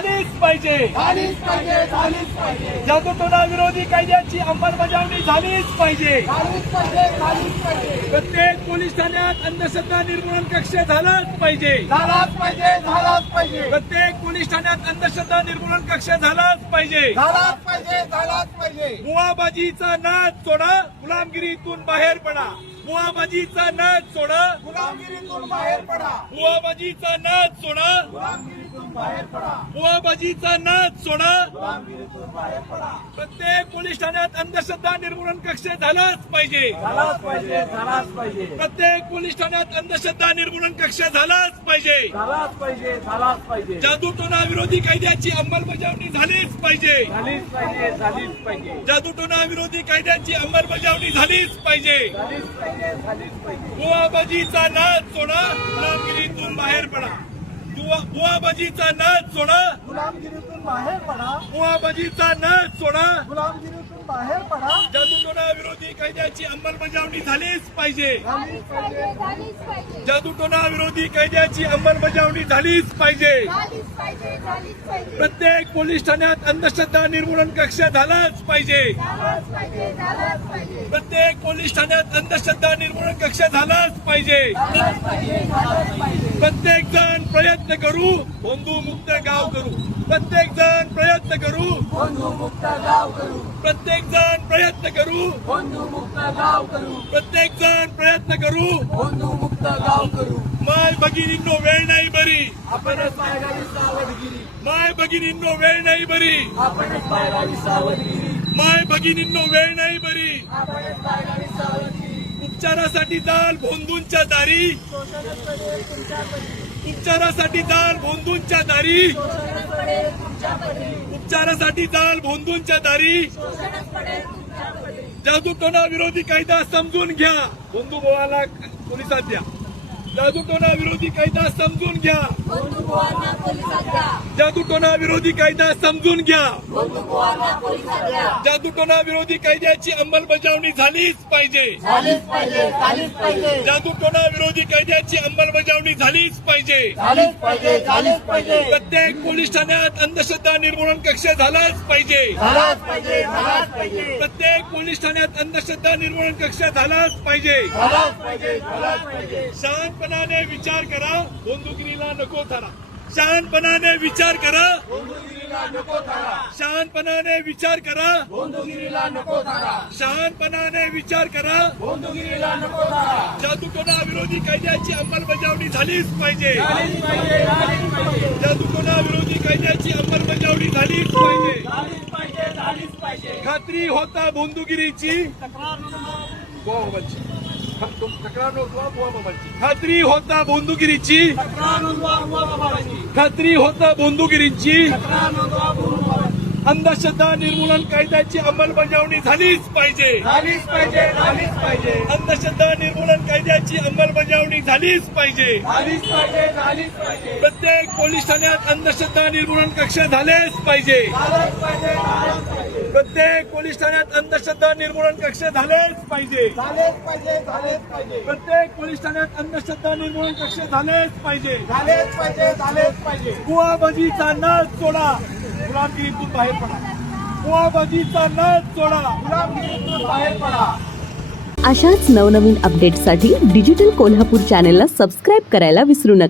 झालीच पाहिजे. जादूटोणा विरोधी कायद्याची अंमलबजावणी झालीच पाहिजे. प्रत्येक पोलीस ठाण्यात अंधश्रद्धा निर्मूलन कक्ष झालाच पाहिजे. प्रत्येक पोलीस ठाण्यात अंधश्रद्धा निर्मूलन कक्ष झालाच पाहिजे. बुवाबाजीचा नाद सोडा, गुलामगिरीतून बाहेर पडा. बुवाबाजीचा नाद सोडा, गुलामगिरीतून बाहेर पडा. बुवाबाजीचा नाद सोडा, गुलामगिरीतून बाहेर पडा. बुवाबाजीचा नाद सोडा. गुलामगिरीतून बाहेर पडा. प्रत्येक पोलीस ठाण्यात अंधश्रद्धा निर्मूलन कक्ष झालाच पाहिजे. झालाच पाहिजे. झालाच पाहिजे. प्रत्येक पोलीस ठाण्यात अंधश्रद्धा निर्मूलन कक्ष झालाच पाहिजे. झालाच पाहिजे. झालाच पाहिजे. जादूटोणा विरोधी कायद्याची अंमलबजावणी झालीच पाहिजे. झालीच पाहिजे. झालीच पाहिजे. जादूटोणा विरोधी कायद्याची अंमलबजावणी झालीच पाहिजे. झालीच पाहिजे. झालीच पाहिजे. बुवाबाजीचा नाद सोडा, गुलामगिरीतून बाहेर पडा. बुवाबाजीचा नाद सोडा, गुलामगिरीतून बाहेर पडा. बुवाबाजीचा नाद सोडा. गुलामगिरीतून बाहेर पडा. जादूटोणा विरोधी कायद्याची अंमलबजावणी झालीच पाहिजे. झालीच पाहिजे. झालीच पाहिजे. जादूटोणा विरोधी कायद्याची अंमलबजावणी झालीच पाहिजे. झालीच पाहिजे. झालीच पाहिजे. प्रत्येक पोलीस ठाण्यात अंधश्रद्धा निर्मूलन कक्ष झालाच पाहिजे. झालाच पाहिजे. झालाच पाहिजे. प्रत्येक पोलीस ठाण्यात अंधश्रद्धा निर्मूलन कक्ष झालाच पाहिजे. झालाच पाहिजे. झालाच पाहिजे. प्रत्येक जण प्रयत्न करू, भोंदू मुक्त गाव करू. प्रत्येक जण प्रयत्न करू, बंधू मुक्त गाव करू. प्रत्येक जण प्रयत्न करू. बंधू मुक्त गाव करू. प्रत्येक जण प्रयत्न करू. बंधू मुक्त गाव करू. माय भगिनींनो वेळ नाही बरी. आपणच पायगावी सावधगिरी. माय भगिनींनो वेळ नाही बरी. आपणच पायगावी सावधगिरी. माय भगिनींनो वेळ नाही बरी. आपणच पायगावी सावधगिरी. उपचारासाठी जाल भोंदूंच्या दारी. शोषणच पडेल तुमच्याकडे. उपचारासाठी जाल भोंदूंच्या दारी. शोषणच पडेल तुमच्याकडे. उपचारासाठी जाल भोंदूंच्या दारी. शोषणच पडेल तुमच्याकडे. जादूटोणा विरोधी कायदा समजून घ्या. भोंदू भावाला पोलिसात द्या. जादूटोणा विरोधी कायदा समजून घ्या. बंधू बुवांना पोलिसात द्या. जादूटोणा विरोधी कायदा समजून घ्या. बंधू बुवांना पोलिसात द्या. जादूटोणा विरोधी कायद्याची अंमलबजावणी झालीच पाहिजे. झालीच पाहिजे. झालीच पाहिजे. जादूटोणा विरोधी कायद्याची अंमलबजावणी झालीच पाहिजे. झालीच पाहिजे. झालीच पाहिजे. प्रत्येक पोलीस ठाण्यात अंधश्रद्धा निर्मूलन कक्ष झालाच पाहिजे. झालाच पाहिजे. झालाच पाहिजे. प्रत्येक पोलीस ठाण्यात अंधश्रद्धा निर्मूलन कक्ष झालाच पाहिजे. झालाच पाहिजे. झालाच पाहिजे. शहाणपणाने विचार करा, बंदुकिरीला नको धरा. शहाणपणाने विचार करा, बंधुगिरीला नको धरा. शहाणपणाने विचार करा. बंधुगिरीला नको धरा. शहाणपणाने विचार करा. बंधुगिरीला नको धरा. जादूटोणा विरोधी कायद्याची अंमलबजावणी झालीच पाहिजे. झालीच पाहिजे. झालीच पाहिजे. जादूटोणा विरोधी कायद्याची अंमलबजावणी झालीच पाहिजे. झालीच पाहिजे. झालीच पाहिजे. खात्री होता बोंदुगिरीची. तक्रार नोंदवा बुवाबाबांची. खात्री होता बोंदुगिरीची. तक्रार नोंदवा बुवाबाबांची. खात्री होता बोंदुगिरीची. तक्रार नोंदवा बुवाबाबांची. अंधश्रद्धा निर्मूलन कायद्याची अंमलबजावणी झालीच पाहिजे. झालीच पाहिजे. झालीच पाहिजे. अंधश्रद्धा निर्मूलन कायद्याची अंमलबजावणी झालीच पाहिजे. झालीच पाहिजे. झालीच पाहिजे. प्रत्येक पोलीस ठाण्यात अंधश्रद्धा निर्मूलन कक्ष झालेच पाहिजे. झालंच पाहिजे. झालंच पाहिजे. प्रत्येक पोलीस ठाण्यात अंधश्रद्धा निर्मूलन कक्ष झालेच पाहिजे. झालेच पाहिजे. झालेच पाहिजे. प्रत्येक पोलीस ठाण्यात अंधश्रद्धा निर्मूलन कक्ष झालेच पाहिजे. झालेच पाहिजे. झालेच पाहिजे. बुवाबाजीचा नाद सोडा, गुलामगिरीतून बाहेर पडा. बुवाबाजीचा नाद सोडा. गुलामगिरीतून बाहेर पडा. अशाच नवनवीन अपडेट्ससाठी डिजिटल कोल्हापूर चॅनेलला सबस्क्राईब करायला विसरू नका.